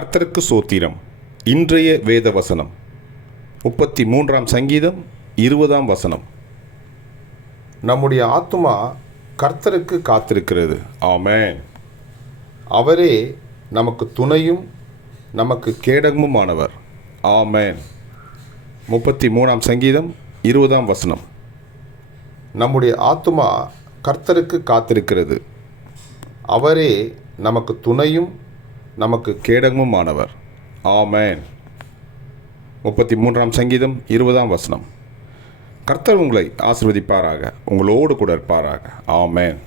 கர்த்தருக்கு சோத்திரம். இன்றைய வேத வசனம் 33ஆம் சங்கீதம் 20ஆம் வசனம். நம்முடைய ஆத்துமா கர்த்தருக்கு காத்திருக்கிறது. ஆமென். அவரே நமக்கு துணையும் நமக்கு கேடகமுமானவர். ஆமென். 33ஆம் சங்கீதம் 20ஆம் வசனம். நம்முடைய ஆத்துமா கர்த்தருக்கு காத்திருக்கிறது. அவரே நமக்கு துணையும் நமக்கு கேடகமுமானவர். ஆமென். 33ஆம் சங்கீதம் 20ஆம் வசனம். கர்த்தர் உங்களை ஆசீர்வதிப்பாராக, உங்களோடு கூட இருப்பாராக. ஆமென்.